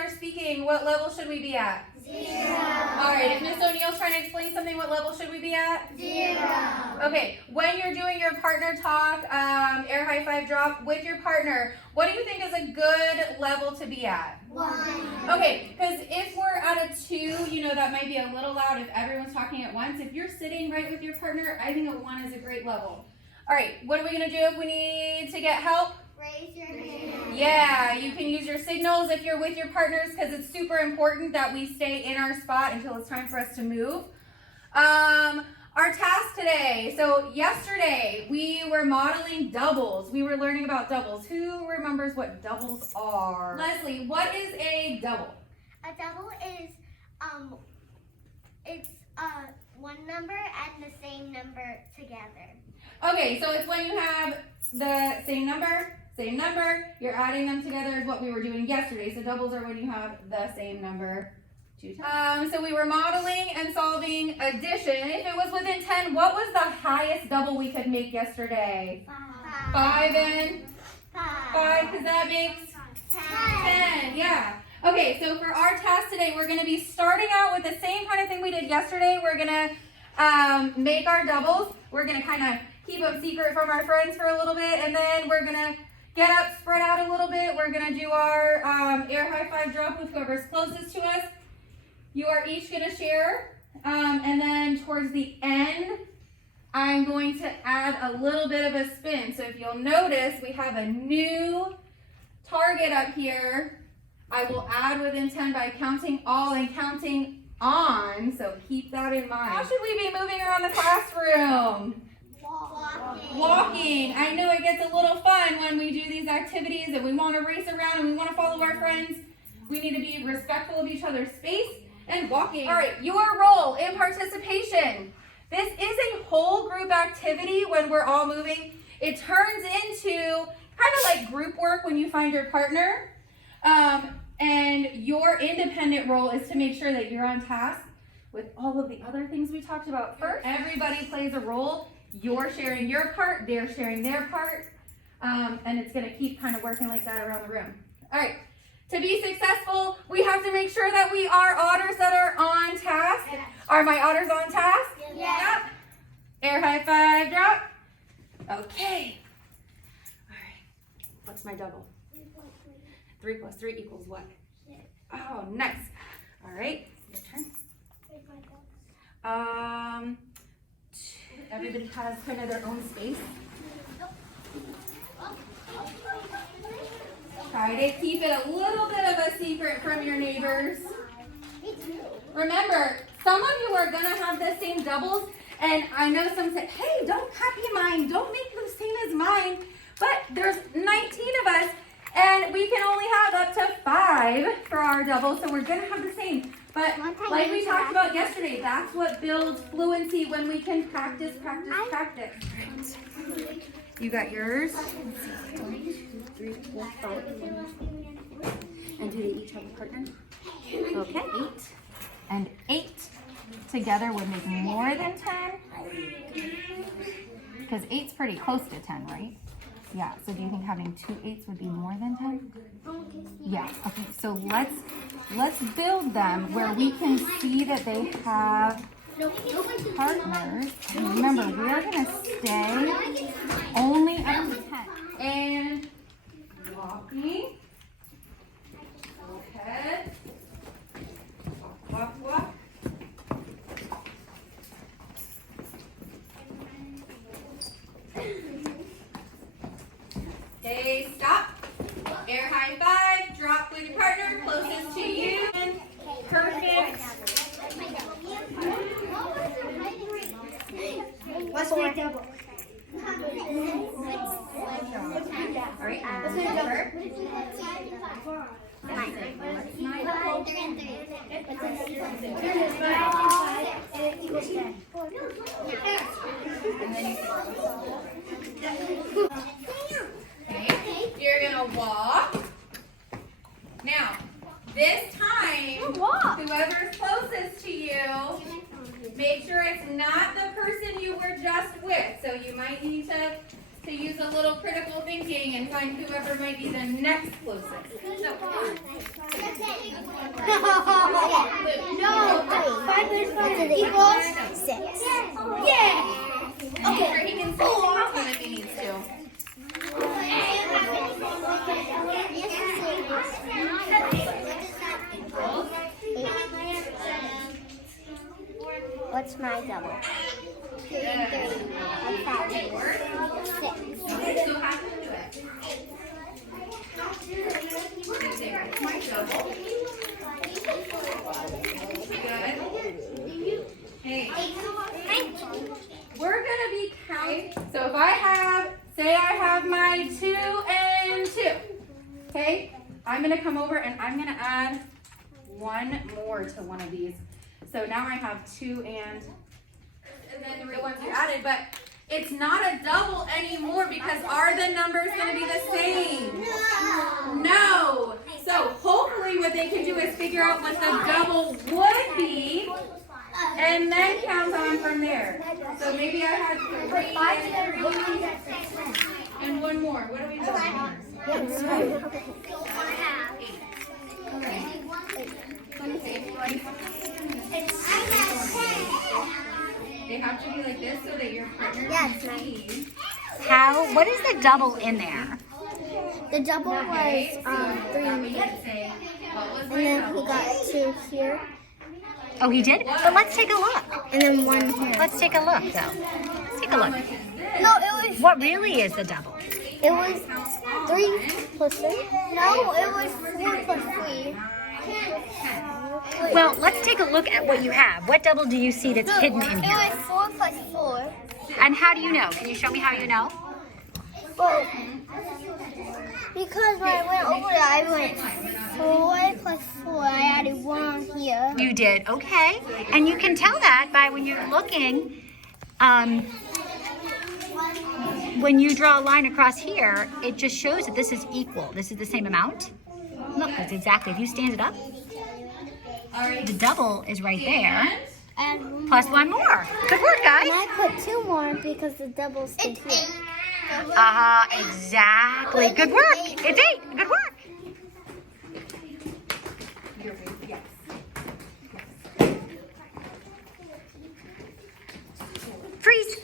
are speaking, what level should we be at? 0. All right, if Miss O'Neill's trying to explain something, what level should we be at? 0. Okay, when you're doing your partner talk, air high five drop with your partner, what do you think is a good level to be at? 1. Okay, because if we're at a 2, you know, that might be a little loud if everyone's talking at once. If you're sitting right with your partner, I think a 1 is a great level. All right, what are we gonna do if we need to get help? Raise your hand. Yeah, you can use your signals if you're with your partners because it's super important that we stay in our spot until it's time for us to move. Our task today, so yesterday we were modeling doubles. We were learning about doubles. Who remembers what doubles are? Leslie, what is a double? A double is it's one number and the same number together. Okay, so it's when you have the same number, you're adding them together is what we were doing yesterday. So doubles are when you have the same number 2 times. So we were modeling and solving addition. If it was within 10, what was the highest double we could make yesterday? 5 and 5, because that makes 10. Yeah. Okay, so for our task today, we're going to be starting out with the same kind of thing we did yesterday. We're going to make our doubles. We're going to kind of keep them secret from our friends for a little bit, and then we're going to get up, spread out a little bit. We're going to do our air high five drop with whoever's closest to us. You are each going to share, and then towards the end, I'm going to add a little bit of a spin. So if you'll notice, we have a new target up here. I will add within 10 by counting all and counting on, so keep that in mind. How should we be moving around the classroom? Walking. I know it gets a little fun when we do these activities and we want to race around and we want to follow our friends. We need to be respectful of each other's space and walking. All right, your role in participation. This is a whole group activity when we're all moving. It turns into kind of like group work when you find your partner. And your independent role is to make sure that you're on task with all of the other things we talked about first. Everybody plays a role. You're sharing your part, they're sharing their part, and it's going to keep kind of working like that around the room. All right, to be successful, we have to make sure that we are otters that are on task. Yes. Are my otters on task? Yes. Yep. Air high five drop. Okay. All right, what's my double? 3 plus 3 equals what? 6. Oh, nice. All right, your turn. Everybody has kind of their own space. Try to keep it a little bit of a secret from your neighbors. Remember, some of you are going to have the same doubles, and I know some say, hey, don't copy mine, don't make them the same as mine, but there's 19 of us, and we can only have up to 5 for our doubles, so we're going to have the same. But like we talked about yesterday, that's what builds fluency when we can practice. You got yours. 1, 2, 3, 4, 5. And do they each have a partner? Okay, 8. And 8 together would make more than 10. Because 8's pretty close to 10, right? Yeah, so do you think having 2 8s would be more than 10? Yeah, okay, so let's build them where we can see that they have partners. And remember, we're gonna stay only up to 10. And walking. Go ahead. Walk. Okay, stop. Air high five. Drop with your partner closest to you. Perfect. What's my double? All right. What's my double? 9. 5 and 3. And then okay, you're gonna walk. Now, this time, whoever's closest to you, make sure it's not the person you were just with. So you might need to to use a little critical thinking and find whoever might be the next closest. So, No, 5 minus 5 equals 6. Yeah. okay, he can still sing this one if he needs to. What's my double? 2 and 3. What's that? 6. So how do you do it? You say, what's my double? Good. Hey, we're gonna be counting. So if I have, say I have my 2 and 2. Okay, I'm gonna come over and I'm gonna add one more to one of these. So now I have 2 and then the ones you added, but it's not a double anymore because are the numbers gonna be the same? No. So hopefully what they can do is figure out what the double would be and then count on from there. So maybe I had 3 and one more. What are we doing here? 8. They have to be like this so that your partner can see. What is the double in there? The double was 3 and then he got 2 here. Oh, he did? But let's take a look. And then 1 here. Let's take a look, though. Let's take a look. No, it was What really is the double? 3 plus 3. No, it was 4 plus 3. Well, let's take a look at what you have. What double do you see that's hidden in It here? was 4 plus 4. And how do you know? Can you show me how you know? Well, because when I went over there, I went 4 plus 4. I added 1 on here. You did, okay. And you can tell that by when you're looking, when you draw a line across here, it just shows that this is equal. This is the same amount. Look, that's exactly, if you stand it up, the double is right there, And plus 1 more. Good work, guys. I put 2 more because the double's here. Exactly. Good work. It's 8. Good work. Freeze.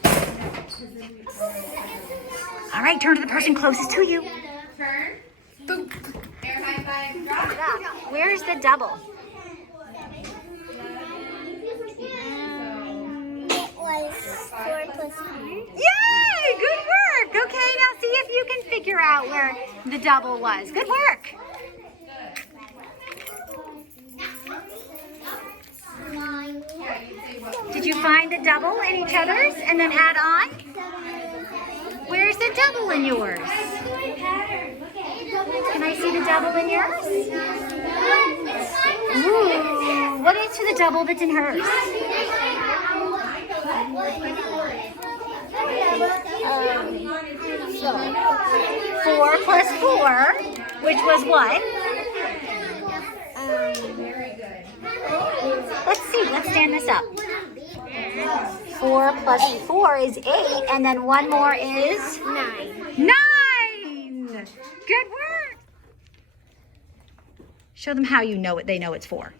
All right, turn to the person closest to you. Turn. Boom. Air high five. Drop. Where's the double? It was 4 plus 4. Yay! Good work. Okay, now see if you can figure out where the double was. Good work. Did you find the double in each other's and then add on? Where's the double in yours? Can I see the double in yours? Ooh, what is to the double that's in hers? 4 plus 4, which was what? Let's see, let's stand this up. 4 plus 4 is 8, and then 1 more is 9. 9. Good work. Show them how you know it. They know it's 4.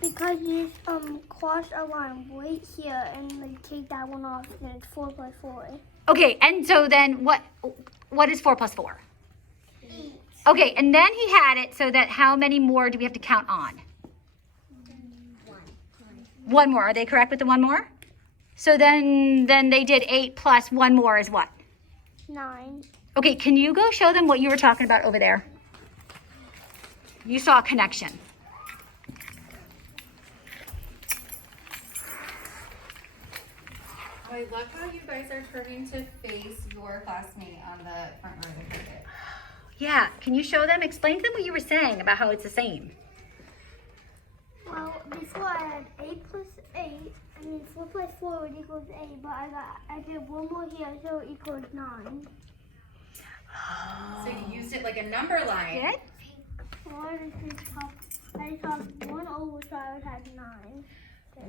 Because you cross a line right here and like take that one off, then it's 4 plus 4. Okay, and so then what is 4 plus 4? 8. Okay, and then he had it so that how many more do we have to count on? 1 more. Are they correct with the 1 more? So then they did 8 plus 1 more is what? 9. Okay, can you go show them what you were talking about over there? You saw a connection. I love how you guys are turning to face your classmate on the front row of the cricket. Yeah, can you show them? Explain to them what you were saying about how it's the same. Well, before I had 8 plus 8, I mean 4 plus 4 would equals 8, but I did 1 more here, so it equals 9. So you used it like a number line. Good. Well, I just have 1 over, so I would have 9.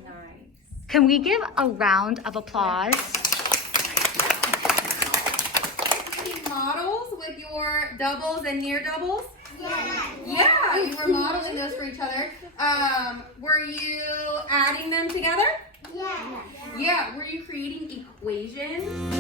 Nice. Can we give a round of applause models with your doubles and near doubles? Yeah. Yeah, you were modeling those for each other. Were you adding them together? Yeah. Yeah. Were you creating equations?